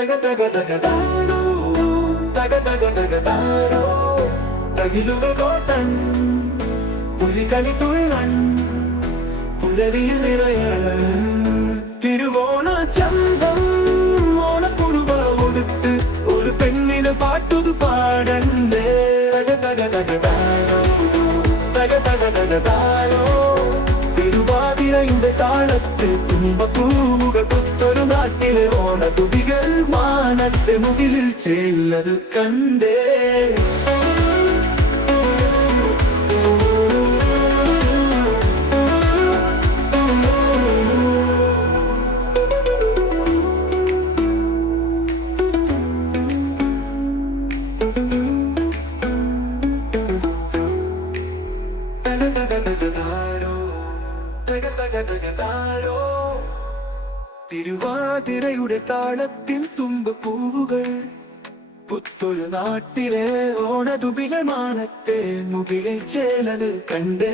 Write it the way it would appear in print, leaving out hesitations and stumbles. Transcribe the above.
തക തക തക താരോ തക തക തക താരോ തകിലുകൾ കോട്ടൻ പുലികളി തുള്ളൻ പുലരിയിൽ നിറയണ തിരുവോണ ചന്തം ഓണക്കുടുവ ഒതുത്ത് ഒരു പെണ്ണിന് പാട്ടുതു പാടണ്ടേ തക തക തക താരോ തക തക തക താരോ തിരുവാതിരയുടെ താളത്തിൽ തുമ്പപ്പൂവുകൾ പുത്തൊരു നാട്ടിലെ ഓണതുടികൾ മാനത്തെ മുകിലിൽ ചെല്ലത് കണ്ടേ തിരുവാതിരയുടെ താളത്തിൽ തുമ്പപ്പൂവുകൾ പുത്തൊരു നാട്ടിലെ ഓണതുപികൾ മാനത്തെ മുകിലിൽ ചേലത് കണ്ടേ